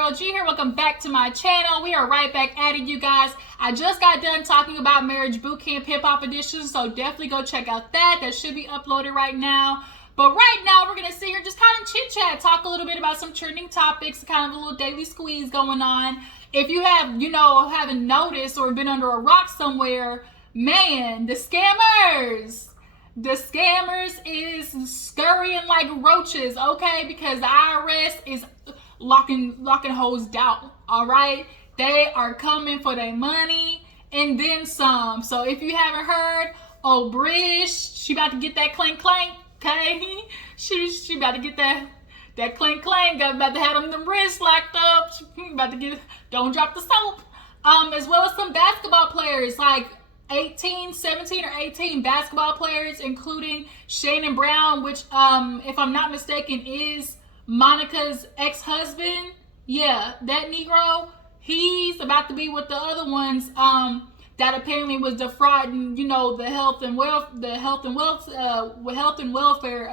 girl G here. Welcome back to my channel. We are right back at it, you guys. I just got done talking about Marriage Bootcamp Hip Hop Edition, so definitely go check out that. That should be uploaded right now. But right now, we're going to sit here and just kind of chit-chat, talk a little bit about some trending topics, kind of a little daily squeeze going on. If you have, haven't noticed or been under a rock somewhere, man, the scammers is scurrying like roaches, okay? Because the IRS is locking hoes down, all right? They are coming for their money and then some. So if you haven't heard, British, she about to get that clank, okay? She about to get that clank, about to have them wrists locked up. She about to get, don't drop the soap. As well as some basketball players, like 17 or 18 basketball players, including Shannon Brown, which, if I'm not mistaken, is Monica's ex-husband. Yeah, that Negro, he's about to be with the other ones, that apparently was defrauding, the health and welfare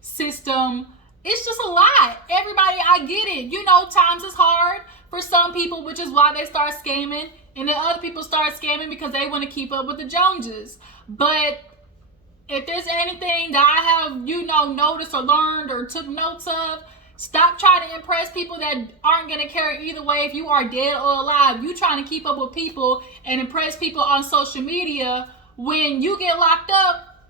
system. It's just a lot. Everybody, I get it. Times is hard for some people, which is why they start scamming. And then other people start scamming because they want to keep up with the Joneses. But if there's anything that I have, noticed or learned or took notes of, stop trying to impress people that aren't going to care either way if you are dead or alive. You trying to keep up with people and impress people on social media. When you get locked up,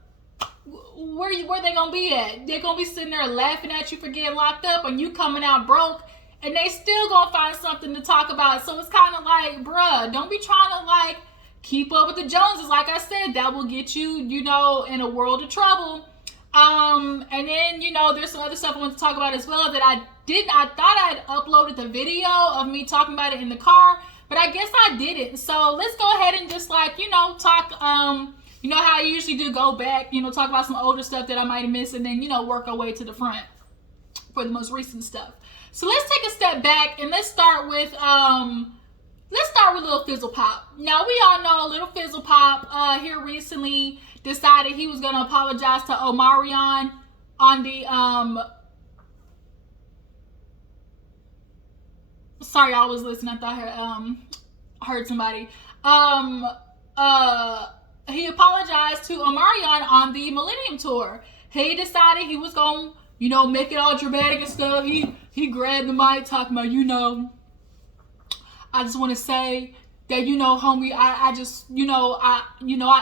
where they going to be at? They're going to be sitting there laughing at you for getting locked up and you coming out broke. And they still gonna find something to talk about. So it's kind of like, bruh, don't be trying to keep up with the Joneses. Like I said, that will get you, in a world of trouble. And then, there's some other stuff I want to talk about as well that I thought I'd uploaded the video of me talking about it in the car, but I guess I didn't. So let's go ahead and just talk, how I usually do, go back, talk about some older stuff that I might have missed and then, work our way to the front for the most recent stuff. So let's take a step back and let's start with Lil Fizzle Pop. Now we all know Lil Fizzle Pop here recently decided he was gonna apologize to Omarion on the sorry, I was listening. I thought I heard somebody. He apologized to Omarion on the Millennium Tour. He decided he was gonna make it all dramatic and stuff. He grabbed the mic talking about, I just want to say that, homie, I just, I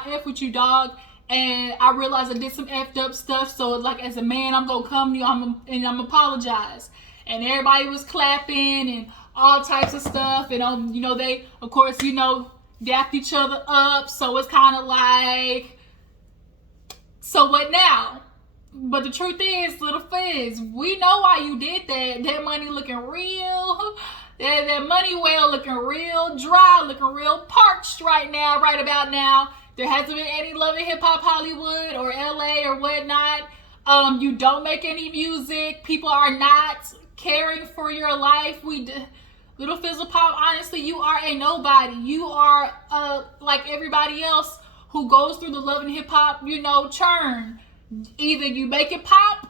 F with you, dog. And I realized I did some effed up stuff. So as a man, I'm going to come to you and I'm apologize. And everybody was clapping and all types of stuff. And, they, of course, dapped each other up. So it's kind of like, so what now? But the truth is, Little Fizz, we know why you did that. That money looking real. That money well looking real dry, looking real parched right about now. There hasn't been any Love and Hip Hop Hollywood or LA or whatnot. You don't make any music. People are not caring for your life. Little Fizzle Pop, honestly, you are a nobody. You are like everybody else who goes through the Love and Hip Hop, churn. Either you make it pop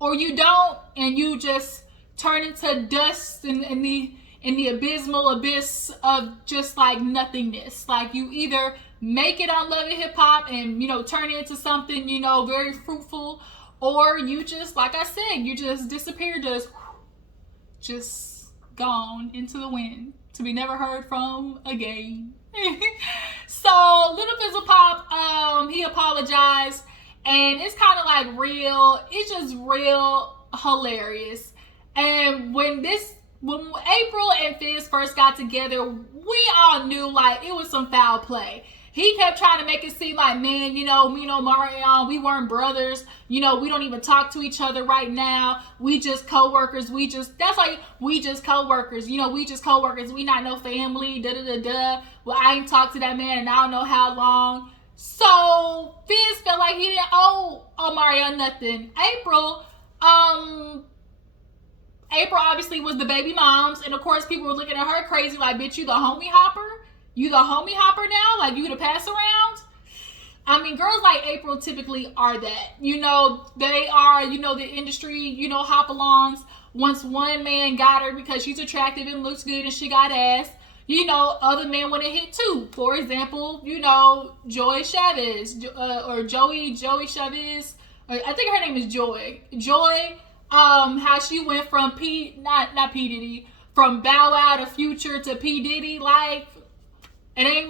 or you don't, and you just turn into dust in the abysmal abyss of just nothingness. You either make it on Love and Hip Hop and turn it into something very fruitful, or you just, like I said, you just disappear, just gone into the wind to be never heard from again. So Little Fizzle Pop, he apologized, and it's kind of it's just real hilarious. And when April and Fizz first got together, we all knew it was some foul play. He kept trying to make it seem like, man, me and Omarion, we weren't brothers. We don't even talk to each other right now. We just co-workers. We just co-workers. We just co-workers. We not no family, da-da-da-da. Well, I ain't talked to that man and I don't know how long. So Fizz felt like he didn't owe Omarion nothing. April obviously was the baby moms. And of course, people were looking at her crazy bitch, you the homie hopper? You the homie hopper now? You the pass around? I mean, girls like April typically are that. They are, the industry, hop-alongs. once one man got her because she's attractive and looks good and she got ass, you know, other men want to hit too. For example, you know, Joey Chavez, or Joey Chavez. I think her name is Joy. Joy, how she went from not P Diddy, from Bow Wow to Future to P Diddy. Like, it ain't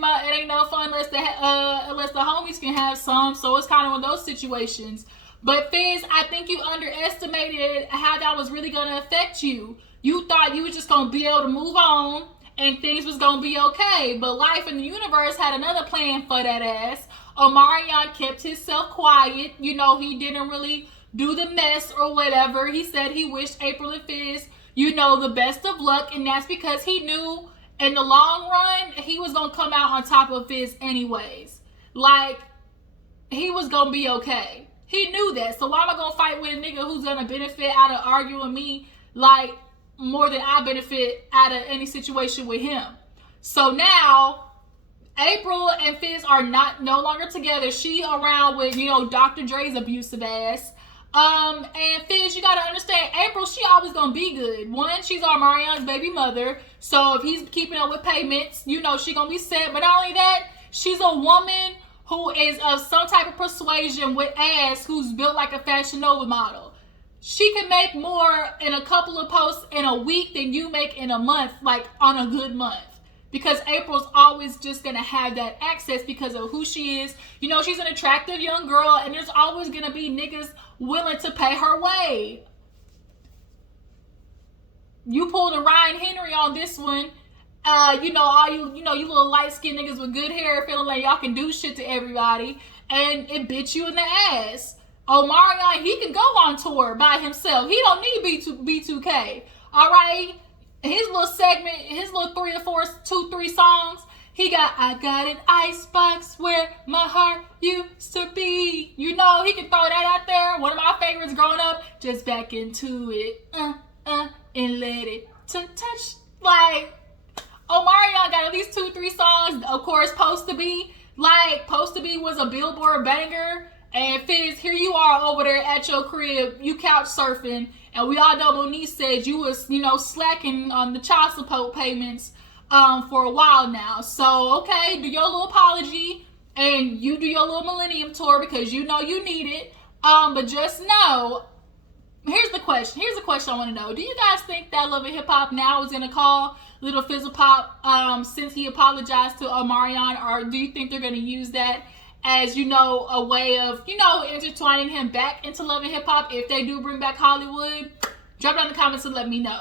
no fun unless the homies can have some. So it's kind of one of those situations. But Fizz, I think you underestimated how that was really gonna affect you. You thought you was just gonna be able to move on and things was gonna be okay. But life and the universe had another plan for that ass. Omarion kept himself quiet. You know, he didn't really do the mess or whatever. He said he wished April and Fizz, you know, the best of luck. And that's because he knew in the long run, he was going to come out on top of Fizz anyways. Like, he was going to be okay. He knew that. So why am I going to fight with a nigga who's going to benefit out of arguing with me, like, more than I benefit out of any situation with him? So now, April and Fizz are no longer together. She around with, you know, Dr. Dre's abusive ass. And Fizz, you gotta understand, April, she always gonna be good. One, she's Omarion's baby mother. So if he's keeping up with payments, you know, she gonna be set. But not only that, she's a woman who is of some type of persuasion with ass, who's built like a Fashion Nova model. She can make more in a couple of posts in a week than you make in a month, like on a good month. Because April's always just going to have that access because of who she is. You know, she's an attractive young girl, and there's always going to be niggas willing to pay her way. You pulled a Ryan Henry on this one. You know, all you little light-skinned niggas with good hair feeling like y'all can do shit to everybody, and it bit you in the ass. Omarion, he can go on tour by himself. He don't need B2K. All right? His little segment, his little 3 songs, he got, I got an icebox where my heart used to be. You know, he can throw that out there. One of my favorites growing up, just back into it, and let it touch. Like, Omarion got at least 2-3 songs. Of course, Supposed to Be. Like, Supposed to Be was a Billboard banger. And Fizz, here you are over there at your crib, you couch surfing, and we all know Monique said you was, you know, slacking on the child support payments for a while now. So, okay, do your little apology, and you do your little Millennium Tour because you know you need it. But just know, here's the question I want to know. Do you guys think that Love and Hip Hop now is going to call Little Fizzle Pop since he apologized to Omarion, or do you think they're going to use that as, you know, a way of, you know, intertwining him back into Love and Hip Hop if they do bring back Hollywood? Drop down in the comments and let me know.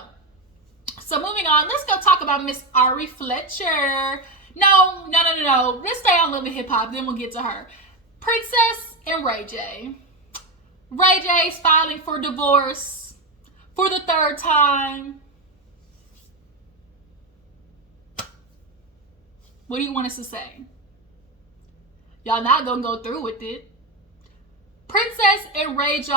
So moving on, let's go talk about Miss Ari Fletcher. No. Let's stay on Love and Hip Hop, then we'll get to her. Princess and RayJ. RayJ's filing for divorce for the 3rd time. What do you want us to say? Y'all not gonna go through with it. Princess and RayJ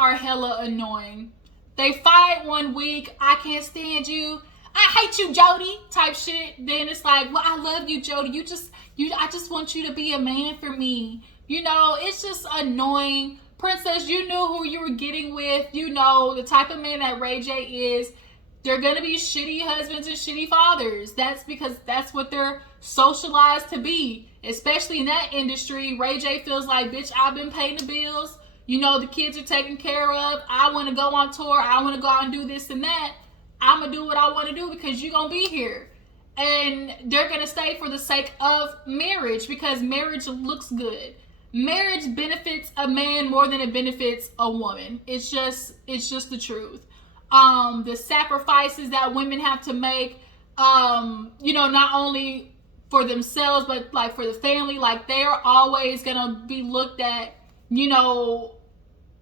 are hella annoying. They fight one week, I can't stand you, I hate you, Jody, type shit. Then it's like, well, I love you, Jody. I just want you to be a man for me. You know, it's just annoying. Princess, you knew who you were getting with. You know the type of man that RayJ is. They're going to be shitty husbands and shitty fathers. That's because that's what they're socialized to be. Especially in that industry, RayJ feels like, bitch, I've been paying the bills. You know, the kids are taken care of. I want to go on tour. I want to go out and do this and that. I'm going to do what I want to do because you're going to be here. And they're going to stay for the sake of marriage because marriage looks good. Marriage benefits a man more than it benefits a woman. It's just the truth. The sacrifices that women have to make, you know, not only for themselves, but like for the family, like they are always going to be looked at, you know,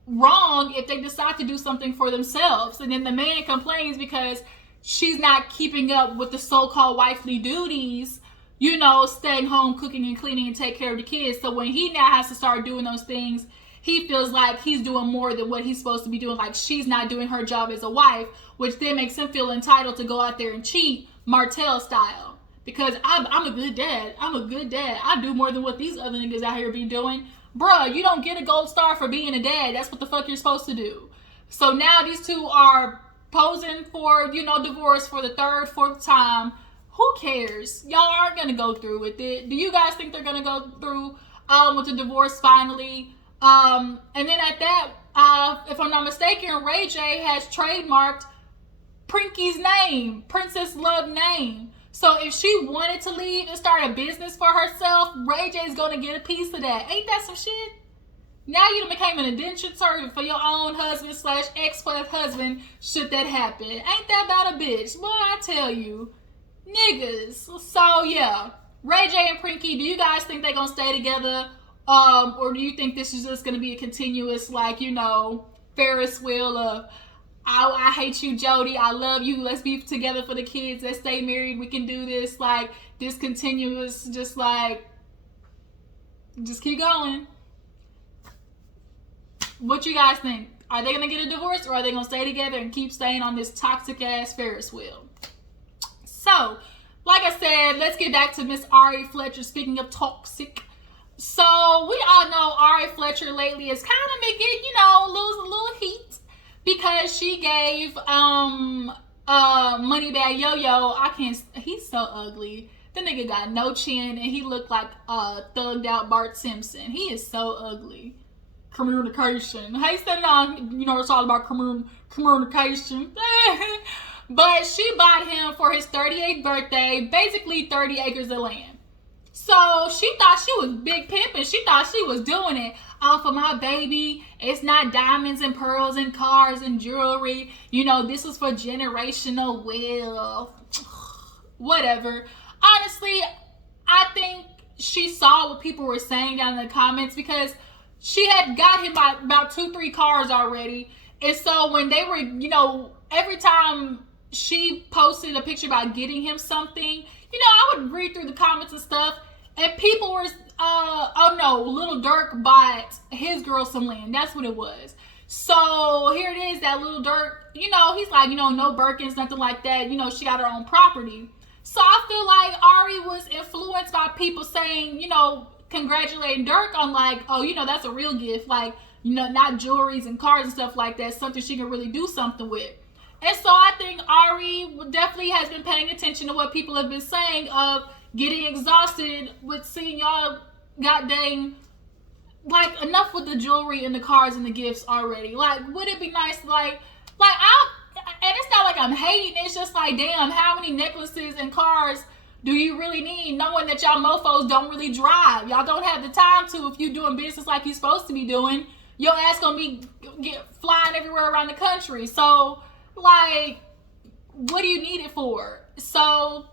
wrong if they decide to do something for themselves. And then the man complains because she's not keeping up with the so-called wifely duties, you know, staying home, cooking and cleaning and take care of the kids. So when he now has to start doing those things, he feels like he's doing more than what he's supposed to be doing. Like she's not doing her job as a wife, which then makes him feel entitled to go out there and cheat Martell style. Because I'm a good dad. I'm a good dad. I do more than what these other niggas out here be doing. Bruh, you don't get a gold star for being a dad. That's what the fuck you're supposed to do. So now these two are posing for, divorce for the third, fourth time. Who cares? Y'all aren't going to go through with it. Do you guys think they're going to go through with the divorce finally? And then at that, if I'm not mistaken, RayJ has trademarked Prinky's name, Princess Love name. So if she wanted to leave and start a business for herself, RayJ's going to get a piece of that. Ain't that some shit? Now you became an indentured servant for your own husband / ex-husband should that happen. Ain't that about a bitch? Boy, I tell you. Niggas. So yeah. RayJ and Prinky, do you guys think they're going to stay together? Or do you think this is just going to be a continuous, Ferris wheel of, I hate you, Jody. I love you. Let's be together for the kids. Let's stay married. We can do this. This continuous, just keep going. What you guys think? Are they going to get a divorce, or are they going to stay together and keep staying on this toxic ass Ferris wheel? So, like I said, let's get back to Miss Ari Fletcher. Speaking of toxic. So, we all know Ari Fletcher lately is kind of making, lose a little heat because she gave Moneybag Yo-Yo, he's so ugly. The nigga got no chin and he looked like thugged out Bart Simpson. He is so ugly. Communication. How you said it on, it's all about communication. But she bought him for his 38th birthday, basically 30 acres of land. So she thought she was big pimping. She thought she was doing it. Oh, for my baby, it's not diamonds and pearls and cars and jewelry. This is for generational wealth. Whatever. Honestly, I think she saw what people were saying down in the comments because she had got him by about 2-3 cars already. And so when they were, every time she posted a picture about getting him something, I would read through the comments and stuff. And people were, oh no, Lil Durk bought his girl some land. That's what it was. So here it is, that Lil Durk, he's like, no Birkins, nothing like that. She got her own property. So I feel like Ari was influenced by people saying, congratulating Durk on that's a real gift. Not jewelries and cars and stuff like that. Something she can really do something with. And so I think Ari definitely has been paying attention to what people have been saying of getting exhausted with seeing y'all goddamn, enough with the jewelry and the cars and the gifts already. Would it be nice, and it's not like I'm hating, it's just damn, how many necklaces and cars do you really need, knowing that y'all mofos don't really drive? Y'all don't have the time to if you doing business like you're supposed to be doing. Your ass gonna be flying everywhere around the country. So, what do you need it for? So,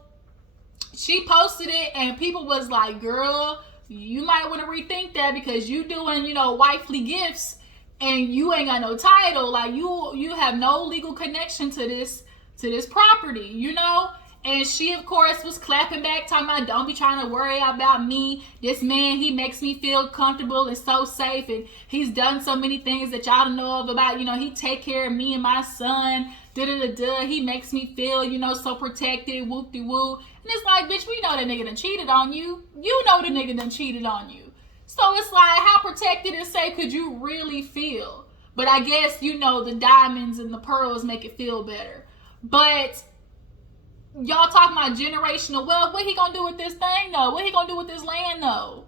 she posted it and people was like, girl, you might want to rethink that because you doing, wifely gifts and you ain't got no title. You have no legal connection to this property, And she, of course, was clapping back, talking about, don't be trying to worry about me. This man, he makes me feel comfortable and so safe. And he's done so many things that y'all don't know of about, he take care of me and my son. He makes me feel, so protected, whoop-de-woo. And it's like, bitch, we know that nigga done cheated on you. You know the nigga done cheated on you. So it's like, how protected and safe could you really feel? But I guess, the diamonds and the pearls make it feel better. But y'all talking about generational wealth. What he gonna do with this thing, though? What he gonna do with this land, though?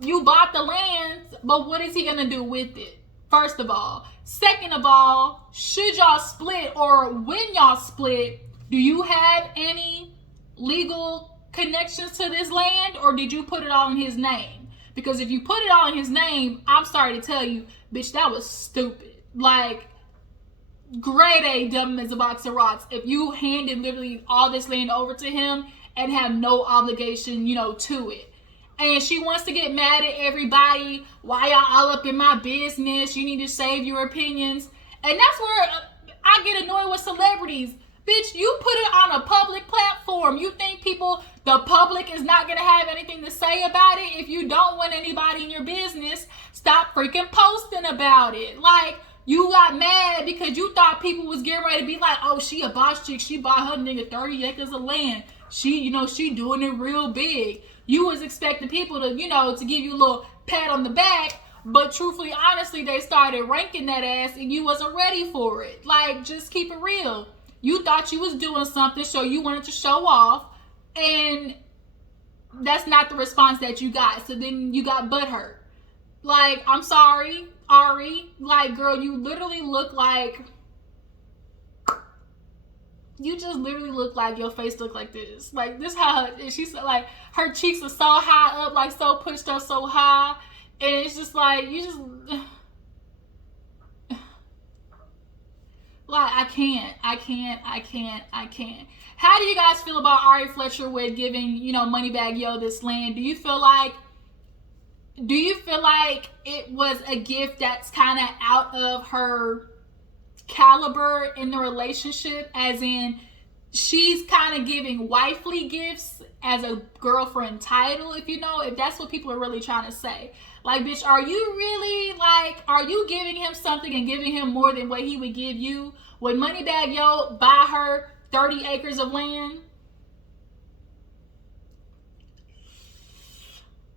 You bought the land, but what is he gonna do with it? First of all. Second of all, should y'all split, or when y'all split, do you have any legal connections to this land, or did you put it all in his name? Because if you put it all in his name, I'm sorry to tell you, bitch, that was stupid. Grade A, dumb as a box of rocks. If you handed literally all this land over to him and have no obligation, to it. And she wants to get mad at everybody. Why y'all all up in my business? You need to save your opinions. And that's where I get annoyed with celebrities. Bitch, you put it on a public platform. You think the public is not going to have anything to say about it? If you don't want anybody in your business, stop freaking posting about it. You got mad because you thought people was getting ready to be like, oh, she a boss chick. She bought her nigga 30 acres of land. She, she doing it real big. You was expecting people to, to give you a little pat on the back But truthfully, honestly, they started ranking that ass and you wasn't ready for it. Like, just keep it real. You thought you was doing something, so you wanted to show off, and that's not the response that you got. So then you got butthurt. Like, I'm sorry, Ari. Like, girl, you literally look like... You just literally look like your face look like this. Like, this how she's like, her cheeks are so high up, like so pushed up so high. And it's just like, you just... Like, I can't. How do you guys feel about Ari Fletcher with giving, you know, Moneybagg Yo this land? Do you feel like it was a gift that's kind of out of her caliber in the relationship, as in she's kind of giving wifely gifts as a girlfriend title, if that's what people are really trying to say? Like, bitch, are you giving him something and giving him more than what he would give you? Would Moneybagg Yo buy her 30 acres of land?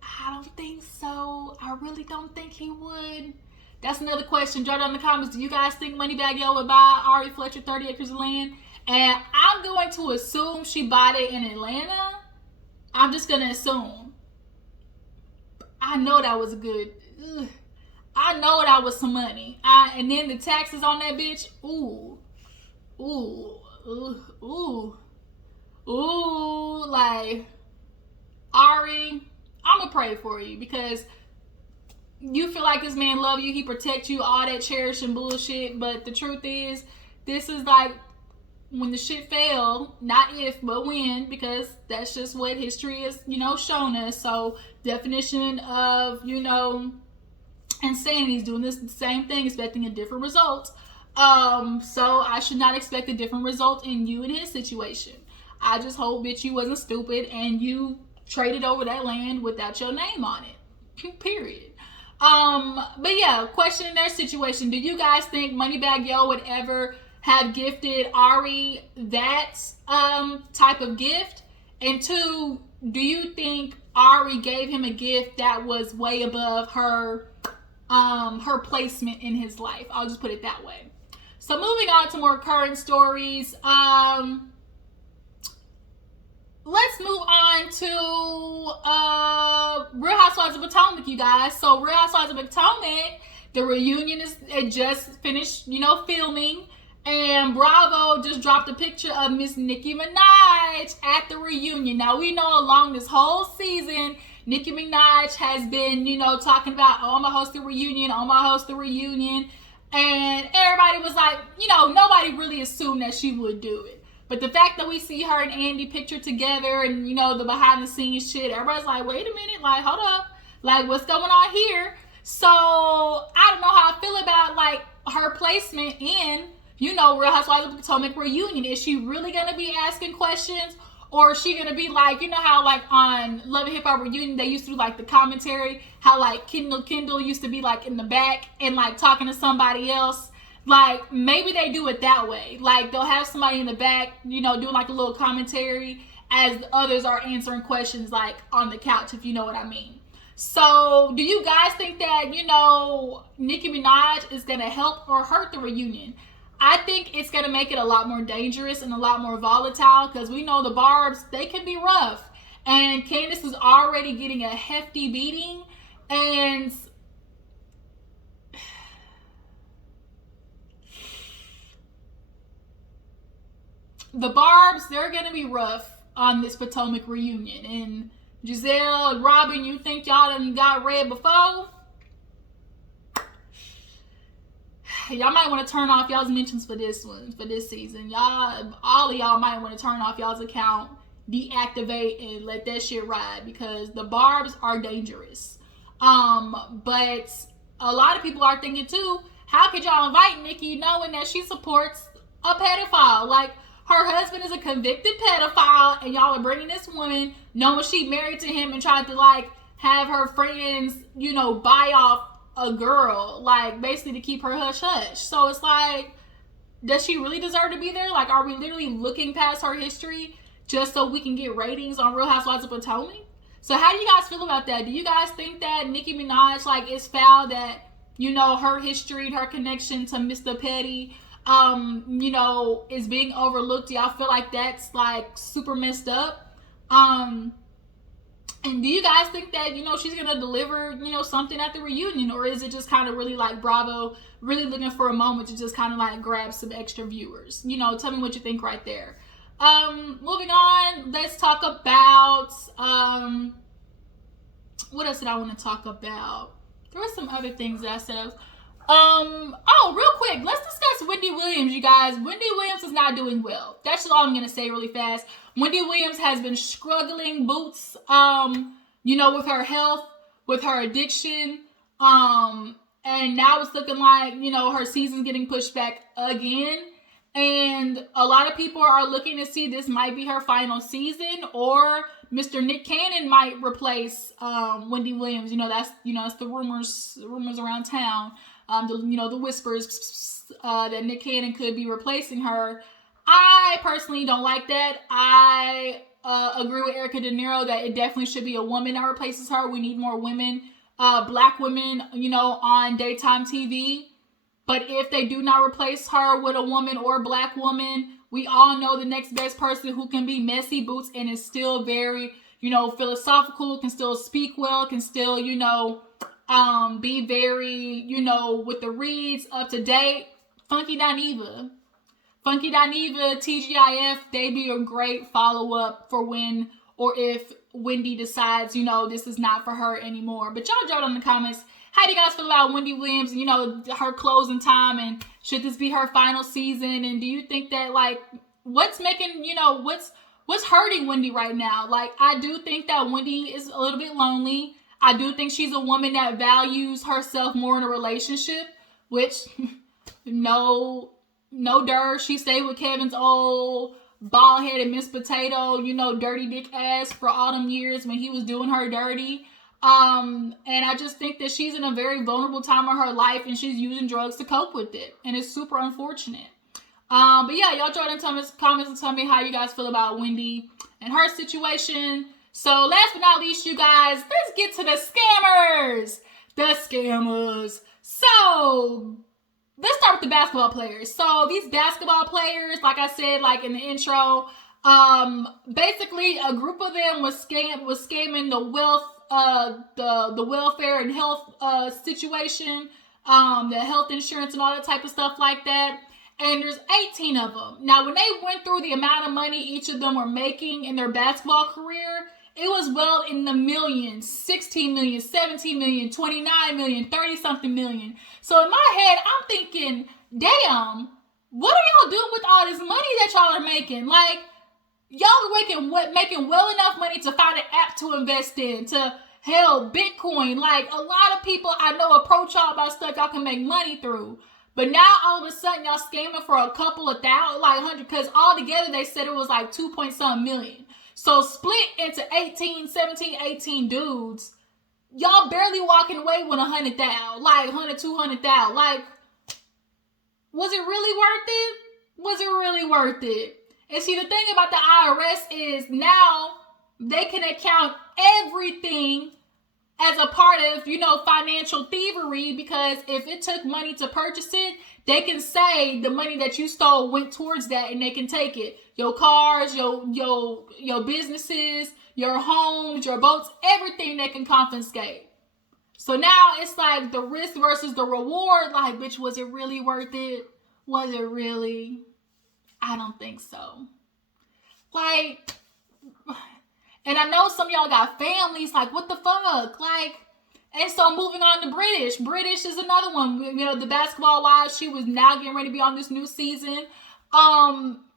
I don't think so. I really don't think he would. That's another question. Drop down in the comments. Do you guys think Moneybagg Yo would buy Ari Fletcher 30 acres of land? And I'm going to assume she bought it in Atlanta. I'm just going to assume. I know that was a good... I know that was some money. And then the taxes on that bitch. Ooh. Like, Ari, I'm going to pray for you, because... You feel like this man love you, he protect you, all that cherishing bullshit, but the truth is, this is like when the shit fell, not if, but when, because that's just what history has, shown us. So, definition of, insanity is doing this the same thing, expecting a different result. So I should not expect a different result in you in his situation. I just hope, bitch, you wasn't stupid and you traded over that land without your name on it. Period. But yeah, question in their situation. Do you guys think Moneybagg Yo would ever have gifted Ari that type of gift? And two, do you think Ari gave him a gift that was way above her placement in his life? I'll just put it that way. So moving on to more current stories. Let's move on to Real Housewives of Potomac, you guys. So Real Housewives of Potomac, the reunion is just finished, filming. And Bravo just dropped a picture of Miss Nicki Minaj at the reunion. Now, we know along this whole season, Nicki Minaj has been, talking about, oh, I'm going to host the reunion, And everybody was like, nobody really assumed that she would do it. But the fact that we see her and Andy pictured together and, the behind the scenes shit, everybody's like, wait a minute, like, hold up. Like, what's going on here? So, I don't know how I feel about, like, her placement in, Real Housewives of Potomac reunion. Is she really going to be asking questions? Or is she going to be like, how, like, on Love and Hip Hop reunion, they used to do, like, the commentary, how, like, Kendall used to be, like, in the back and, like, talking to somebody else. Like, maybe they do it that way. Like, they'll have somebody in the back, doing like a little commentary as the others are answering questions, like, on the couch, if you know what I mean. So, do you guys think that, Nicki Minaj is going to help or hurt the reunion? I think it's going to make it a lot more dangerous and a lot more volatile, because we know the Barbs, they can be rough. And Candace is already getting a hefty beating. And... the Barbs, they're going to be rough on this Potomac reunion. And Giselle and Robin, you think y'all done got red before? Y'all might want to turn off y'all's mentions for this season. All of y'all might want to turn off y'all's account, deactivate, and let that shit ride, because the Barbs are dangerous. But a lot of people are thinking too, how could y'all invite Nicki knowing that she supports a pedophile? Like, her husband is a convicted pedophile, and y'all are bringing this woman, knowing she married to him, and tried to, like, have her friends, buy off a girl, like, basically to keep her hush-hush. So it's like, does she really deserve to be there? Like, are we literally looking past her history just so we can get ratings on Real Housewives of Potomac? So how do you guys feel about that? Do you guys think that Nicki Minaj like is foul that, you know, her history, her connection to Mr. Petty, you know, is being overlooked? Do y'all feel like that's like super messed up? And do you guys think that, you know, she's gonna deliver, you know, something at the reunion, or is it just kind of really like Bravo really looking for a moment to just kind of like grab some extra viewers? You know, tell me what you think right there. Moving on, let's talk about what else did I want to talk about? There were some other things that I said. Oh, real quick, let's discuss Wendy Williams, you guys. Wendy Williams is not doing well. That's all I'm gonna say really fast. Wendy Williams has been struggling boots, you know, with her health, with her addiction, and now it's looking like, you know, her season's getting pushed back again. And a lot of people are looking to see this might be her final season, or Mr. Nick Cannon might replace Wendy Williams. You know, that's the rumors around town. The whispers that Nick Cannon could be replacing her. I personally don't like that. I agree with Erica De Niro that it definitely should be a woman that replaces her. We need more women, black women, you know, on daytime TV. But if they do not replace her with a woman or a black woman, we all know the next best person who can be messy boots and is still very, you know, philosophical, can still speak well, can still, you know, be very, you know, with the reads, up to date. Funky Dineva, TGIF, they'd be a great follow-up for when or if Wendy decides, you know, this is not for her anymore. But y'all drop it in the comments. How do you guys feel about Wendy Williams, you know, her closing time, and should this be her final season? And do you think that, like, what's making, you know, what's hurting Wendy right now? Like, I do think that Wendy is a little bit lonely. I do think she's a woman that values herself more in a relationship, which, no dirt. She stayed with Kevin's old bald-headed Miss Potato, you know, dirty dick ass for all them years when he was doing her dirty. And I just think that she's in a very vulnerable time of her life, and she's using drugs to cope with it, and it's super unfortunate. But yeah, y'all join in the comments and tell me how you guys feel about Wendy and her situation. So last but not least, you guys, let's get to the scammers. So let's start with the basketball players. So these basketball players, like I said, like in the intro, basically a group of them was scamming the wealth, the welfare and health situation, the health insurance and all that type of stuff like that. And there's 18 of them. Now, when they went through the amount of money each of them were making in their basketball career, it was well in the millions, 16 million, 17 million, 29 million, 30 something million. So in my head, I'm thinking, damn, what are y'all doing with all this money that y'all are making? Like, y'all are making well enough money to find an app to invest in, to hell, Bitcoin. Like, a lot of people I know approach y'all about stuff y'all can make money through. But now all of a sudden y'all scamming for a couple of thousand, like 100, because all together they said it was like 2 point something million. So split into 18 dudes, y'all barely walking away with 100,000, like 100, 200,000. Like, was it really worth it? Was it really worth it? And see, the thing about the IRS is now they can account everything as a part of, you know, financial thievery, because if it took money to purchase it, they can say the money that you stole went towards that, and they can take it. Your cars, your businesses, your homes, your boats, everything they can confiscate. So now it's like the risk versus the reward. Like, bitch, was it really worth it? Was it really? I don't think so. Like, and I know some of y'all got families, like, what the fuck? Like, and so moving on to British. British is another one. You know, the basketball wives, she was now getting ready to be on this new season.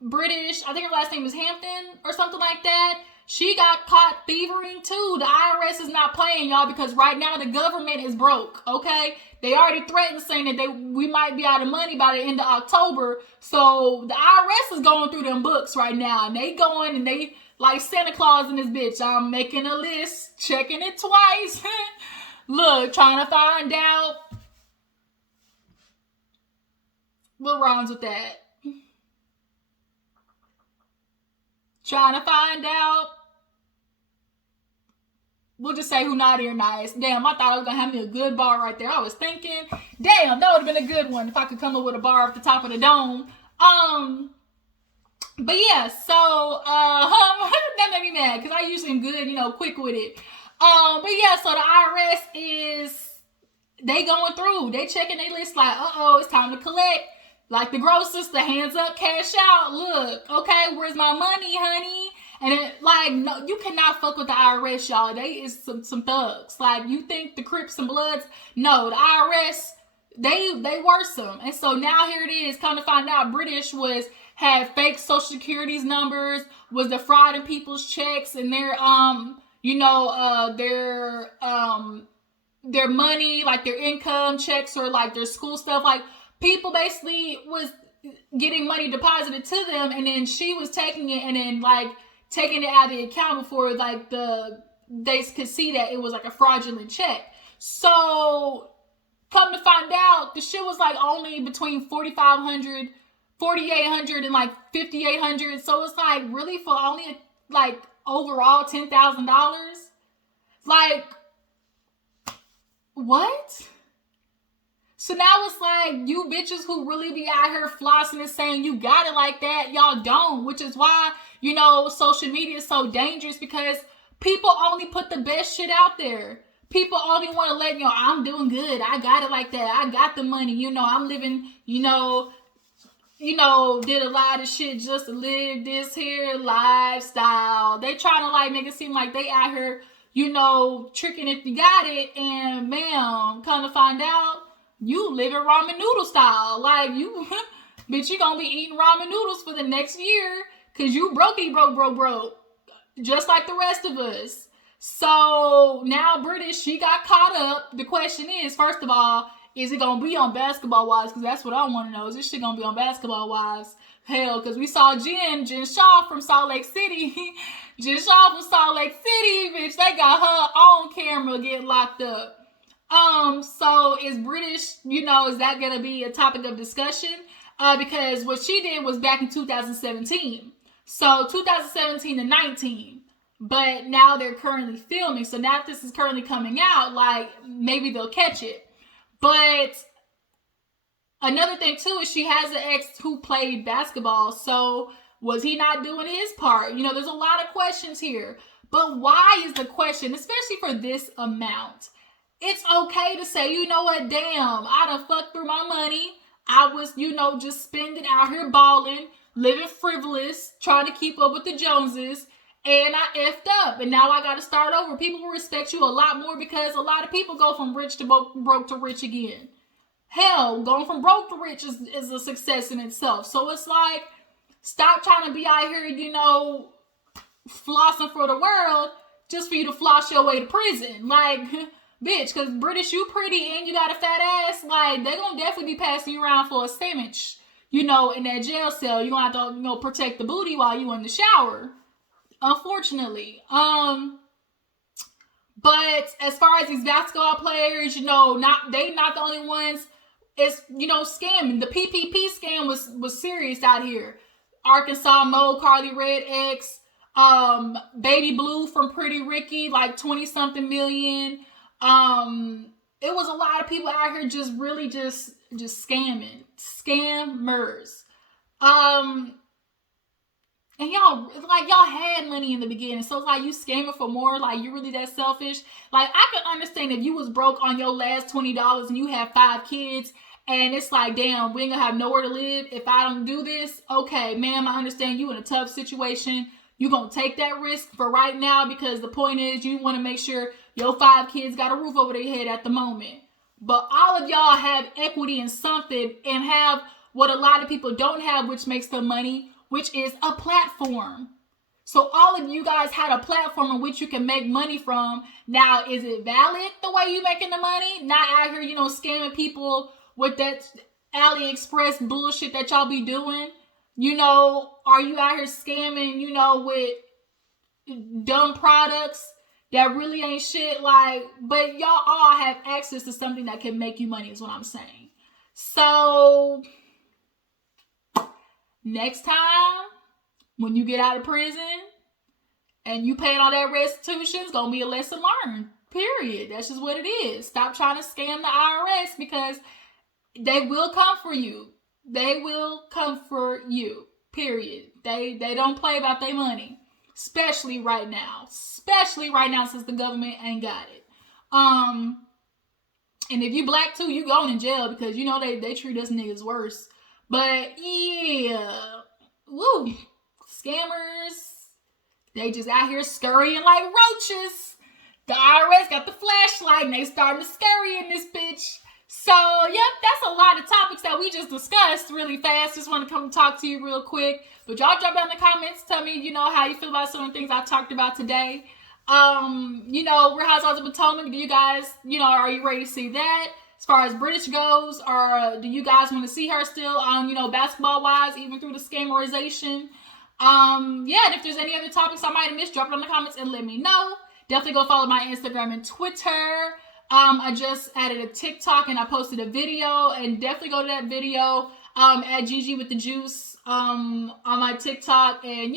British, I think her last name is Hampton or something like that. She got caught thieving too. The IRS is not playing, y'all, because right now the government is broke, okay? They already threatened saying that we might be out of money by the end of October. So the IRS is going through them books right now, and they going and they like Santa Claus in this bitch. I'm making a list, checking it twice. Look, trying to find out what rhymes with that. Trying to find out we'll just say who naughty or nice. Damn, I thought I was gonna have me a good bar right there. I was thinking, damn, that would have been a good one if I could come up with a bar off the top of the dome. But yeah, so that made me mad because I usually am good, you know, quick with it. But yeah, so the IRS is they going through, they checking their list like, it's time to collect. Like the grocers, the hands up, cash out. Look, okay, where's my money, honey? And it, like, no, you cannot fuck with the IRS, y'all. They is some thugs. Like, you think the Crips and Bloods? No, the IRS, they worsen. And so now here it is. Come to find out, British had fake social securities numbers, was defrauding people's checks and their their money, like their income checks or like their school stuff. Like people basically was getting money deposited to them, and then she was taking it and then like taking it out of the account before like they could see that it was like a fraudulent check. So come to find out, the shit was like only between $4,800 and like $5,800. So it's like really for only like overall $10,000. Like what? So now it's like you bitches who really be out here flossing and saying you got it like that, y'all don't. Which is why, you know, social media is so dangerous, because people only put the best shit out there. People only want to let you know, I'm doing good. I got it like that. I got the money. You know, I'm living, you know, did a lot of shit just to live this here lifestyle. They trying to like make it seem like they out here, you know, tricking if you got it. And man, come to find out, you living ramen noodle style. Like you, bitch, you gonna be eating ramen noodles for the next year because you broke, just like the rest of us. So now British, she got caught up. The question is, first of all, is it gonna be on Basketball Wives? Because that's what I want to know. Is this shit gonna be on Basketball Wives? Hell, because we saw Jen Shaw from Salt Lake City. Jen Shaw from Salt Lake City, bitch, they got her on camera getting locked up. So is British, you know, is that gonna be a topic of discussion? Because what she did was back in 2017. So 2017 to 19. But now they're currently filming. So now that this is currently coming out, like maybe they'll catch it. But another thing too is she has an ex who played basketball. So was he not doing his part? You know, there's a lot of questions here. But why is the question, especially for this amount? It's okay to say, you know what, damn, I done fucked through my money. I was, you know, just spending out here balling, living frivolous, trying to keep up with the Joneses, and I effed up, and now I got to start over. People will respect you a lot more because a lot of people go from rich to broke to rich again. Hell, going from broke to rich is a success in itself. So it's like, stop trying to be out here, you know, flossing for the world just for you to floss your way to prison. Like, bitch, because British, you pretty and you got a fat ass, like, they gonna definitely be passing you around for a sandwich, you know, in that jail cell. You gonna have to, you know, protect the booty while you in the shower, unfortunately. But as far as these basketball players, you know, not the only ones. It's, you know, scamming. The PPP scam was serious out here. Arkansas Mo, Carly Red X, Baby Blue from Pretty Ricky, like 20-something million. It was a lot of people out here just really just scamming. Scammers. And y'all had money in the beginning. So it's like you scamming for more, like you really that selfish. Like I can understand if you was broke on your last $20 and you have 5 kids and it's like, damn, we ain't gonna have nowhere to live if I don't do this. Okay, ma'am, I understand you in a tough situation. You gonna take that risk for right now because the point is you want to make sure your 5 kids got a roof over their head at the moment. But all of y'all have equity in something and have what a lot of people don't have, which makes them money, which is a platform. So all of you guys had a platform in which you can make money from. Now, is it valid the way you making the money? Not out here, you know, scamming people with that AliExpress bullshit that y'all be doing. You know, are you out here scamming, you know, with dumb products that really ain't shit? Like, but y'all all have access to something that can make you money is what I'm saying. So next time when you get out of prison And you paying all that restitution is going to be a lesson learned. Period. That's just what it is. Stop trying to scam the IRS because they will come for you. They will come for you. Period. They don't play about their money. Especially right now. Especially right now since the government ain't got it. And if you black too, you going in jail because you know they treat us niggas worse. But yeah. Woo. Scammers. They just out here scurrying like roaches. The IRS got the flashlight and they starting to scurry in this bitch. So, yep, that's a lot of topics that we just discussed really fast. Just want to come talk to you real quick. But y'all drop down in the comments. Tell me, how you feel about some of the things I talked about today. Real Housewives of Potomac. Do you guys, are you ready to see that? As far as British goes, or do you guys want to see her still on, basketball-wise, even through the scamerization? And if there's any other topics I might have missed, drop it in the comments and let me know. Definitely go follow my Instagram and Twitter. I just added a TikTok and I posted a video, and definitely go to that video at Gigi with the Juice on my TikTok, and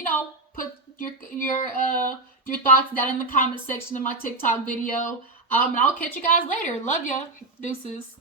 put your thoughts down in the comment section of my TikTok video. And I'll catch you guys later. Love ya. Deuces.